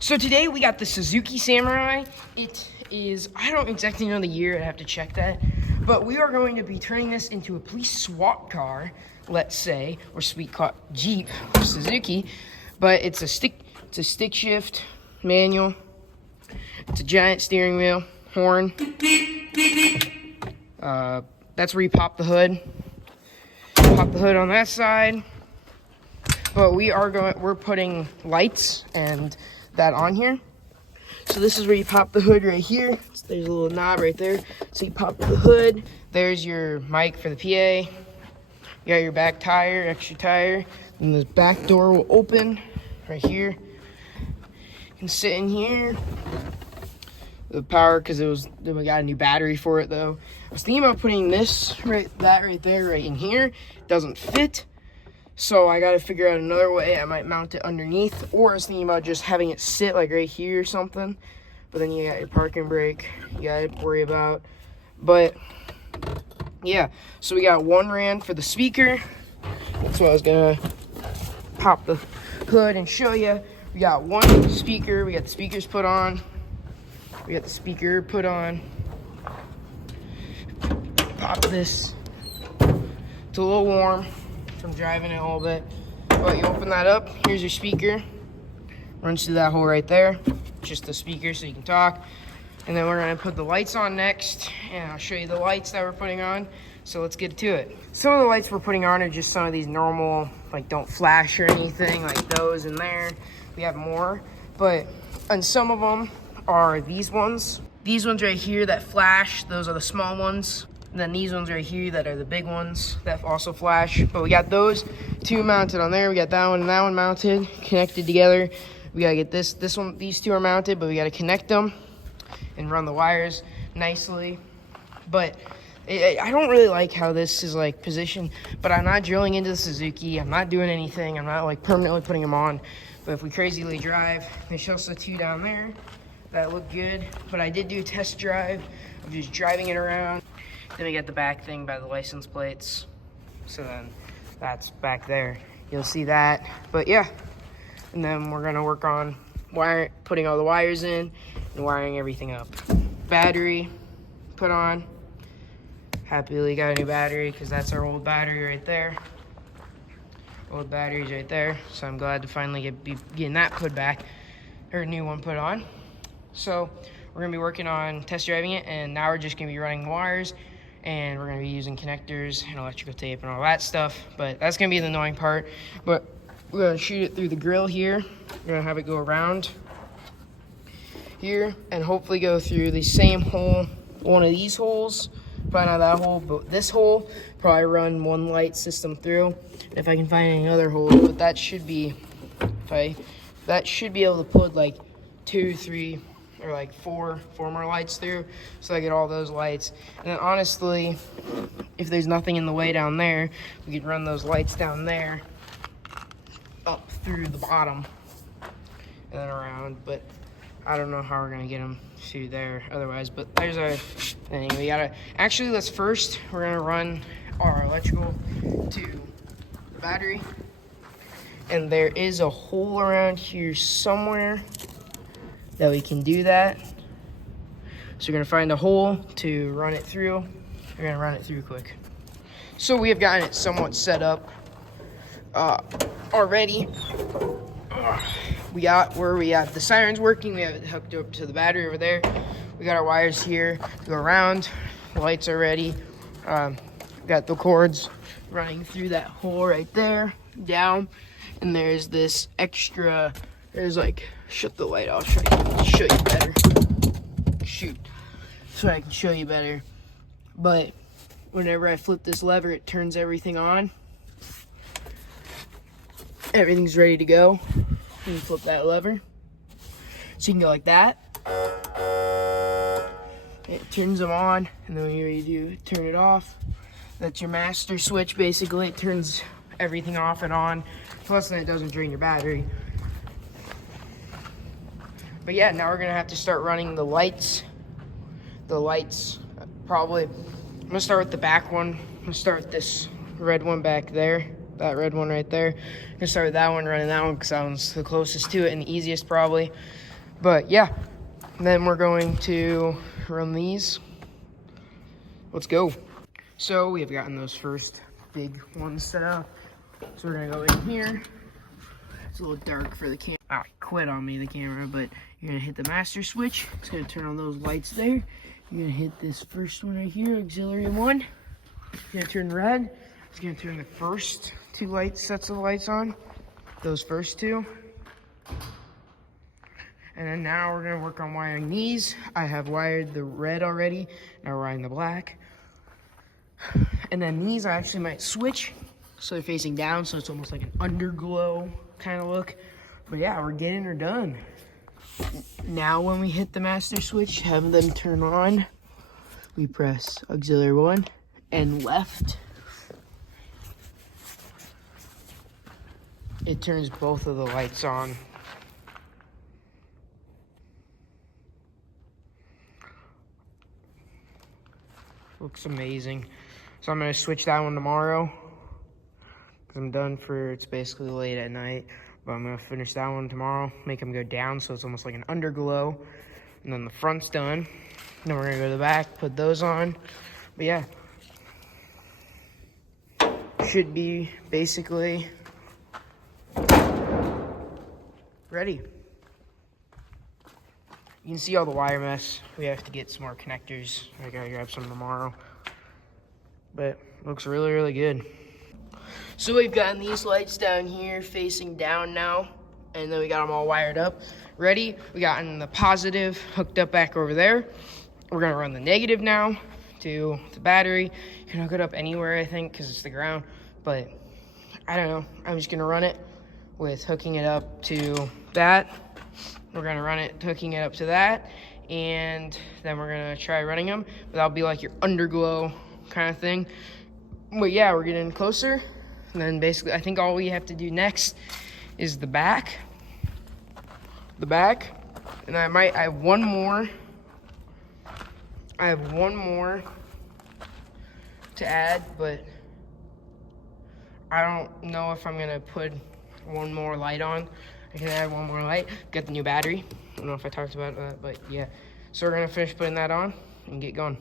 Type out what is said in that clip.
So today we got the Suzuki Samurai. It is, I don't exactly know the year, I have to check that. But we are going to be turning this into a police SWAT car, let's say, or Jeep or Suzuki. But it's a stick shift manual. It's a giant steering wheel, horn. That's where you pop the hood. Pop the hood on that side. But we're putting lights and that on here. So this is where you pop the hood right here. There's a little knob right there. So you pop the hood. There's your mic for the PA. You got your back tire, extra tire. And the back door will open right here. You can sit in here. The power, because we got a new battery for it though. I was thinking about putting that right there, right in here. It doesn't fit. So I got to figure out another way. I might mount it underneath, or I was thinking about just having it sit like right here or something. But then you got your parking brake you got to worry about. But yeah, so we got one RAN for the speaker. That's what I was gonna pop the hood and show you. We got one speaker. We got the speakers put on. We got the speaker put on. Pop this. It's a little warm from driving it a little bit. But you open that up, here's your speaker. Runs through that hole right there. Just the speaker so you can talk. And then we're gonna put the lights on next, and I'll show you the lights that we're putting on. So let's get to it. Some of the lights we're putting on are just some of these normal, like don't flash or anything, like those in there. We have more, and some of them are these ones. These ones right here that flash, those are the small ones. And then these ones right here that are the big ones that also flash. But we got those two mounted on there. We got that one and that one mounted, connected together. We gotta get this one, these two are mounted, but we gotta connect them and run the wires nicely. But I don't really like how this is like positioned, but I'm not drilling into the Suzuki. I'm not doing anything. I'm not like permanently putting them on. But if we crazily drive, there's also two down there that look good. But I did do a test drive of just driving it around. Then we got the back thing by the license plates. So then that's back there. You'll see that. But yeah, and then we're gonna work on putting all the wires in and wiring everything up. Battery put on. Happily got a new battery because that's our old battery right there. Old battery's right there. So I'm glad to finally be getting that put back, or a new one put on. So we're gonna be working on test driving it, and now we're just gonna be running wires, and we're gonna be using connectors and electrical tape and all that stuff. But that's gonna be the annoying part. But we're gonna shoot it through the grill here. We're gonna have it go around here and hopefully go through the same hole, one of these holes. Probably not that hole, but this hole. Probably run one light system through. If I can find any other holes, but that should be, that should be able to put like 2, 3, or like four more lights through, so I get all those lights. And then honestly, if there's nothing in the way down there, we could run those lights down there up through the bottom and then around. But I don't know how we're gonna get them through there otherwise. But there's our thing. We gotta actually, we're gonna run our electrical to the battery, and there is a hole around here somewhere that we can do that. So we're gonna find a hole to run it through. We're gonna run it through quick. So we have gotten it somewhat set up already. We got the sirens working. We have it hooked up to the battery over there. We got our wires here to go around. The lights are ready. Got the cords running through that hole right there, down. And there's this extra, shut the light, I'll show you better. Shoot, so I can show you better. But whenever I flip this lever, it turns everything on. Everything's ready to go. You flip that lever, so you can go like that. It turns them on, and then when you're ready to turn it off, that's your master switch. Basically, it turns everything off and on. Plus, then it doesn't drain your battery. But yeah, now we're gonna have to start running the lights. Probably, I'm gonna start with the back one. I'm gonna start with this red one back there. That red one right there. I'm gonna start with that one, running that one because that one's the closest to it and the easiest probably. But yeah, then we're going to run these. Let's go. So we've gotten those first big ones set up. So we're gonna go in here. It's a little dark for the camera. Ah, quit on me, the camera, but you're gonna hit the master switch. It's gonna turn on those lights there. You're gonna hit this first one right here, auxiliary 1. It's gonna turn red. It's gonna turn the first 2 sets of lights on. Those first 2. And then now we're gonna work on wiring these. I have wired the red already. Now we're wiring the black. And then these I actually might switch. So they're facing down, so it's almost like an underglow kind of look. But yeah, we're getting her done. Now when we hit the master switch, have them turn on, we press auxiliary 1 and left. It turns both of the lights on. Looks amazing. So I'm gonna switch that one tomorrow. I'm done for, it's basically late at night, but I'm gonna finish that one tomorrow, make them go down so it's almost like an underglow. And then the front's done. Then we're gonna go to the back, put those on. But yeah, should be basically ready. You can see all the wire mess. We have to get some more connectors. I gotta grab some tomorrow. But looks really, really good. So we've gotten these lights down here facing down now, and then we got them all wired up, ready. We gotten the positive hooked up back over there. We're gonna run the negative now to the battery. You can hook it up anywhere, I think, because it's the ground, but I don't know. I'm just gonna run it with hooking it up to that. We're gonna run it, hooking it up to that, and then we're gonna try running them. But that'll be like your underglow kind of thing. But yeah, we're getting closer. And then basically, I think all we have to do next is the back. And I have one more. I have one more to add, but I don't know if I'm gonna put one more light on. I can add one more light. Got the new battery. I don't know if I talked about that, but yeah. So we're gonna finish putting that on and get going.